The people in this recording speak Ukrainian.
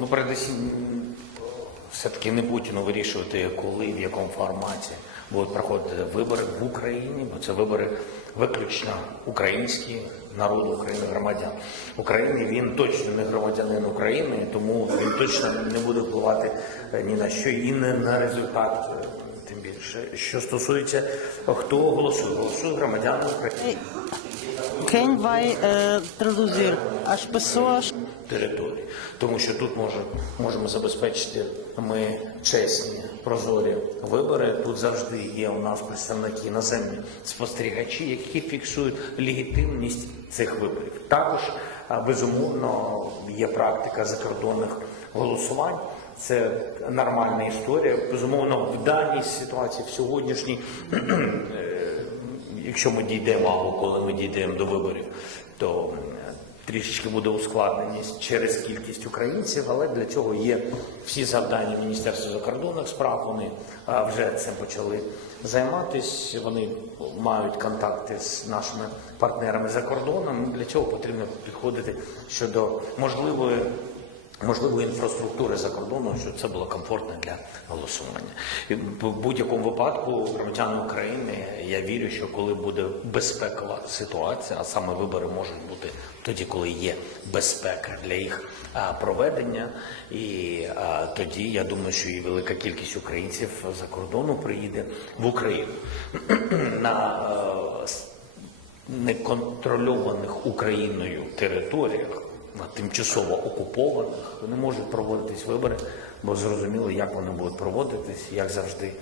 ну, передусім, все-таки не Путіну вирішувати, коли, в якому форматі будуть проходити вибори в Україні, бо це вибори виключно українські, народу України, громадян України. Він точно не громадянин України, тому він точно не буде впливати е, ні на що і не на результат. е, Тим більше, що стосується хто голосує, голосує громадяни України. Quem vai eh, traduzir as pessoas території, тому що тут може, можемо забезпечити ми чесні, прозорі вибори. Тут завжди є у нас представники іноземні спостерігачі, які фіксують легітимність цих виборів. Також безумовно є практика закордонних голосувань. Це нормальна історія. Безумовно, в даній ситуації, в сьогоднішній якщо ми дійдемо або коли ми дійдемо до виборів, то е, трішечки буде ускладненість через кількість українців, але для цього є всі завдання Міністерства закордонних справ. Вони вже цим почали займатися. Вони мають контакти з нашими партнерами за кордоном. Для цього потрібно підходити щодо можливої можливої інфраструктури за кордоном, щоб це було комфортно для голосування. І в будь-якому випадку громадяни України, я вірю, що коли буде безпекова ситуація, а саме вибори можуть бути тоді, коли є безпека для їх проведення, і тоді я думаю, що і велика кількість українців за кордону приїде в Україну на неконтрольованих Україною територіях, тимчасово окупованих, не можуть проводитись вибори, бо зрозуміло, як вони будуть проводитись, як завжди.